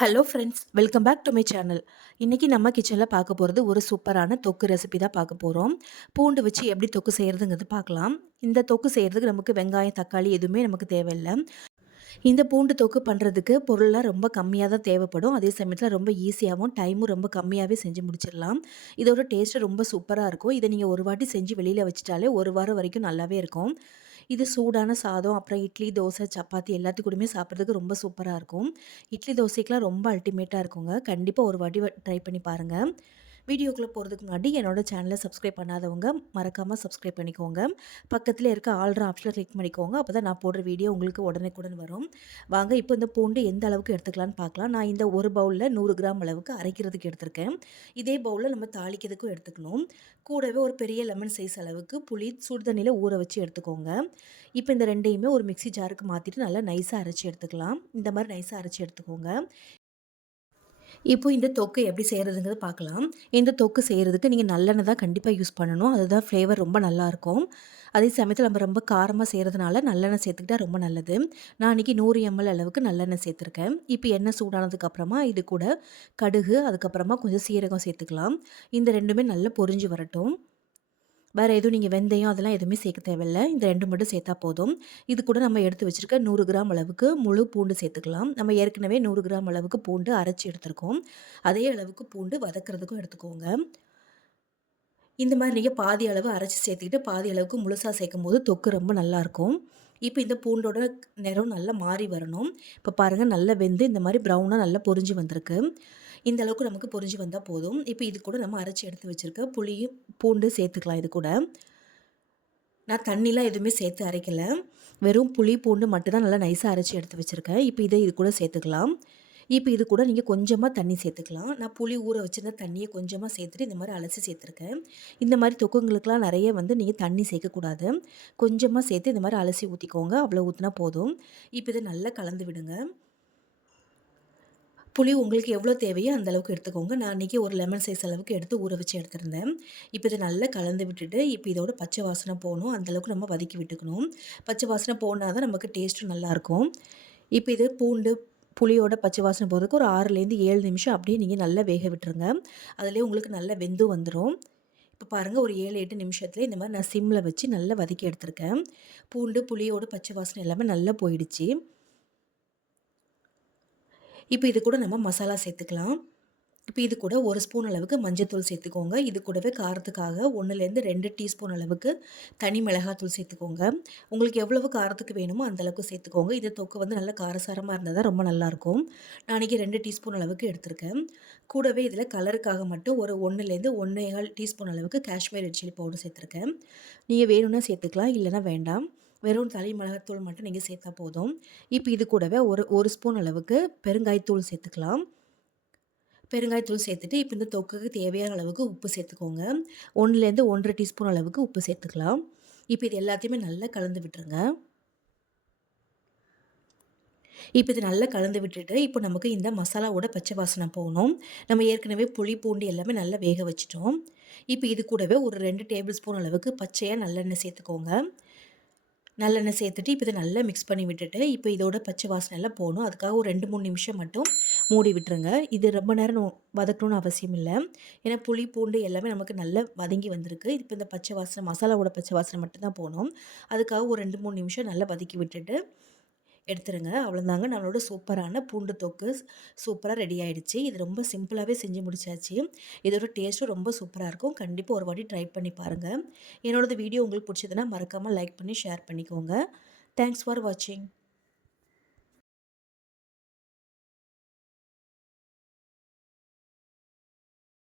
Hello friends, welcome back to my channel. இன்னைக்கு நம்ம கிச்சனில் பார்க்க போகிறது ஒரு சூப்பரான தொக்கு ரெசிபி தான் பார்க்க போகிறோம். பூண்டு வச்சு எப்படி தொக்கு செய்கிறதுங்கிறது பார்க்கலாம். இந்த தொக்கு செய்கிறதுக்கு நமக்கு வெங்காயம், தக்காளி எதுவுமே நமக்கு தேவையில்லை. இந்த பூண்டு தொக்கு பண்ணுறதுக்கு பொருள்லாம் ரொம்ப கம்மியாக தான் தேவைப்படும். அதே சமயத்தில் ரொம்ப ஈஸியாகவும் டைமும் ரொம்ப கம்மியாகவே செஞ்சு முடிச்சிடலாம். இதோட டேஸ்ட்டு ரொம்ப சூப்பராக இருக்கும். இதை நீங்கள் ஒரு வாட்டி செஞ்சு வெளியில் வச்சுட்டாலே ஒரு வாரம் வரைக்கும் நல்லாவே இருக்கும். இது சூடான சாதம், அப்புறம் இட்லி, தோசை, சப்பாத்தி எல்லாத்து கூடயுமே சாப்பிட்றதுக்கு ரொம்ப சூப்பரா இருக்கும். இட்லி, தோசைக்கெலாம் ரொம்ப அல்டிமேட்டா இருக்குங்க. கண்டிப்பா ஒரு வாட்டி ட்ரை பண்ணி பாருங்க. வீடியோக்குள்ள போறதுக்கு முன்னாடி என்னோட சேனலை சப்ஸ்கிரைப் பண்ணாதவங்க மறக்காம சப்ஸ்கிரைப் பண்ணிக்கோங்க. பக்கத்தில இருக்க ஆல்ற ஆப்ஷன கிளிக் பண்ணிக்கோங்க. அப்பதான் நான் போடுற வீடியோ உங்களுக்கு உடனுக்குடன் வரும். வாங்க இப்போ இந்த பூண்டு எந்த அளவுக்கு எடுத்துக்கலான்னு பார்க்கலாம். நான் இந்த ஒரு பவுல்ல 100 கிராம் அளவுக்கு அரைக்கிறதுக்கு எடுத்திருக்கேன். இதே பவுல்ல நம்ம தாளிக்கிறதுக்கும் எடுத்துக்கணும். கூடவே ஒரு பெரிய லெமன் சைஸ் அளவுக்கு புளி சுடு தண்ணியில ஊற வச்சு எடுத்துக்கோங்க. இப்போ இந்த 2யுமே ஒரு மிக்ஸி ஜாருக்கு மாத்திட்டு நல்லா நைஸா அரைச்சு எடுத்துக்கலாம். இந்த மாரி நைஸா அரைச்சு எடுத்துக்கோங்க. இப்போ இந்த தொக்கு எப்படி செய்கிறதுங்கிறத பார்க்கலாம். இந்த தொக்கு செய்கிறதுக்கு நீங்க நல்லெண்ணெய் தான் கண்டிப்பா யூஸ் பண்ணணும். அதுதான் ஃப்ளேவர் ரொம்ப நல்லாயிருக்கும். அதே சமயத்தில நம்ம ரொம்ப காரமா செய்கிறதுனால நல்லெண்ணெய் சேர்த்துக்கிட்டா ரொம்ப நல்லது. நான் இன்னைக்கு 100 எம்எல் அளவுக்கு நல்லெண்ணெய் சேர்த்துருக்கேன். இப்போ எண்ணெய் சூடானதுக்கு அப்புறமா இது கூட கடுகு, அதுக்கப்புறமா கொஞ்சம் சீரகம் சேர்த்துக்கலாம். இந்த 2மே நல்லா பொரிஞ்சு வரட்டும். வேறு எதுவும் நீங்கள் வெந்தயம் அதெல்லாம் எதுவுமே சேர்க்க தேவையில்ல. இந்த 2 மட்டும் சேர்த்தா போதும். இது கூட நம்ம எடுத்து வச்சிருக்க 100 கிராம் அளவுக்கு முழு பூண்டு சேர்த்துக்கலாம். நம்ம ஏற்கனவே 100 கிராம் அளவுக்கு பூண்டு அரைச்சு எடுத்துருக்கோம். அதே அளவுக்கு பூண்டு வதக்குறதுக்கும் எடுத்துக்கோங்க. இந்த மாரி நீங்க பாதி அளவு அரைச்சு சேர்த்துக்கிட்டு, பாதி அளவுக்கு முழுசா சேர்க்கும்போது தொக்கு ரொம்ப நல்லாயிருக்கும். இப்ப இந்த பூண்டோட நிறம் நல்லா மாறி வரணும். இப்ப பாருங்க நல்லா வெந்து இந்த மாரி ப்ரவுனா நல்லா பொரிஞ்சு வந்திருக்கு. இந்த அளவுக்கு நமக்கு பொரிஞ்சு வந்தா போதும். இப்ப இது கூட நம்ம அரைச்சு எடுத்து வச்சிருக்க புளியும், பூண்டு சேர்த்துக்கலாம் இது கூட. நான் தண்ணிலாம் எதுவுமே சேர்த்து அரைக்கல. வெறும் புளி, பூண்டு மட்டும் தான் நல்லா நைஸா அரைச்சு எடுத்து வச்சிருக்கேன். இப்ப இத இது கூட சேர்த்துக்கலாம். இப்ப இது கூட நீங்க கொஞ்சமா தண்ணி சேர்த்துக்கலாம். நான் புளி ஊற வச்சிருந்த தண்ணிய கொஞ்சமா சேர்த்துட்டு இந்த மாரி அலசி சேர்த்துருக்கேன். இந்த மாரி தொக்குங்களுக்குலாம் நெறைய வந்து நீங்க தண்ணி சேர்க்கக்கூடாது. கொஞ்சமா சேர்த்து இந்த மாரி அலசி ஊத்திக்கோங்க. அவ்வளோ ஊத்துனா போதும். இப்ப இத நல்லா கலந்து விடுங்க. புளி உங்களுக்கு எவ்வளோ தேவையோ அந்த அளவுக்கு எடுத்துக்கோங்க. நான் அன்னைக்கு ஒரு லெமன் சைஸ் அளவுக்கு எடுத்து ஊற வச்சு எடுத்திருந்தேன். இப்ப இத நல்லா கலந்து விட்டுட்டு, இப்ப இதோட பச்சை வாசனை போணும். அந்த அளவுக்கு நம்ம வதக்கி விட்டுக்கணும். பச்சை வாசனை போனா தான் நமக்கு டேஸ்ட்டும் நல்லாயிருக்கும். இப்ப இது பூண்டு, புளியோட பச்சை வாசனை போறதுக்கு ஒரு 6லேருந்து 7 நிமிஷம் அப்படியே நீங்க நல்லா வேக விட்டுருங்க. அதிலேயே உங்களுக்கு நல்லா வெந்தும் வந்துரும். இப்ப பாருங்க ஒரு 7, 8 நிமிஷத்துல இந்த மாரி நான் சிம்ல வச்சு நல்லா வதக்கி எடுத்திருக்கேன். பூண்டு, புளியோட பச்சை வாசனை எல்லாமே நல்லா போயிடுச்சு. இப்ப இது கூட நம்ம மசாலா சேர்த்துக்கலாம். இப்ப இது கூட 1 ஸ்பூன் அளவுக்கு மஞ்சத்தூள் சேர்த்துக்கோங்க. இது கூடவே காரத்துக்காக 1லேருந்து 2 டீஸ்பூன் அளவுக்கு தனி மிளகாத்தூள் சேர்த்துக்கோங்க. உங்களுக்கு எவ்வளவு காரத்துக்கு வேணுமோ அந்த அளவுக்கு சேர்த்துக்கோங்க. இது தொக்கு வந்து நல்லா காரசாரமா இருந்தா தான் ரொம்ப நல்லாயிருக்கும். நான் அன்னைக்கு 2 டீஸ்பூன் அளவுக்கு எடுத்திருக்கேன். கூடவே இதில கலருக்காக மட்டும் ஒரு 1லேருந்து 1 1/4 டீஸ்பூன் அளவுக்கு காஷ்மீர் ரெட் சில்லி பவுடர் சேர்த்துருக்கேன். நீங்க வேணும்னா சேர்த்துக்கலாம், இல்லன்னா வேண்டாம். வெறும் தனி மிளகாத்தூள் மட்டும் நீங்க சேர்த்தா போதும். இப்ப இது கூடவே ஒரு ஸ்பூன் அளவுக்கு பெருங்காயத்தூள் சேர்த்துக்கலாம். பெருங்காயத்தூள் சேர்த்துட்டு, இப்ப இந்த தொக்குக்கு தேவையான அளவுக்கு உப்பு சேர்த்துக்கோங்க. 1லேருந்து 1 1/2 டீஸ்பூன் அளவுக்கு உப்பு சேர்த்துக்கலாம். இப்ப இது எல்லாத்தையுமே நல்லா கலந்து விட்டுருங்க. இப்ப இது நல்லா கலந்து விட்டுட்டு, இப்போ நமக்கு இந்த மசாலாவோட பச்சை வாசனை போகணும். நம்ம ஏற்கனவே புளி, பூண்டு எல்லாமே நல்லா வேக வச்சுட்டோம். இப்ப இது கூடவே ஒரு 2 டேபிள் ஸ்பூன் அளவுக்கு பச்சையா நல்லெண்ணெய் சேர்த்துக்கோங்க. நல்லெண்ணெய் சேர்த்துட்டு, இப்ப இத நல்லா மிக்ஸ் பண்ணி விட்டுட்டு, இப்ப இதோட பச்சை வாசனை எல்லாம் போணும். அதுக்காக ஒரு 2, 3 நிமிஷம் மட்டும் மூடி விட்டுருங்க. இது ரொம்ப நேரம் வதக்கணும்னு அவசியம் இல்ல. ஏன்னா புளி, பூண்டு எல்லாமே நமக்கு நல்லா வதங்கி வந்திருக்கு. இப்ப இந்த பச்சை வாசனை மசாலாவோட பச்சை வாசனை மட்டும் தான் போணும். அதுக்காக ஒரு 2, 3 நிமிஷம் நல்லா வதக்கி விட்டுட்டு எடுத்துருங்க. அவ்வளோதாங்க நம்மளோட சூப்பரான பூண்டு தொக்கு சூப்பரா ரெடி ஆயிடுச்சு. இது ரொம்ப சிம்பிளாவே செஞ்சு முடிச்சாச்சு. இதோட டேஸ்ட்டும் ரொம்ப சூப்பரா இருக்கும். கண்டிப்பா ஒரு வாட்டி ட்ரை பண்ணி பாருங்க. என்னோடது வீடியோ உங்களுக்கு பிடிச்சதுன்னா மறக்காம லைக் பண்ணி ஷேர் பண்ணிக்கோங்க. தேங்க்ஸ் ஃபார் வாட்சிங்.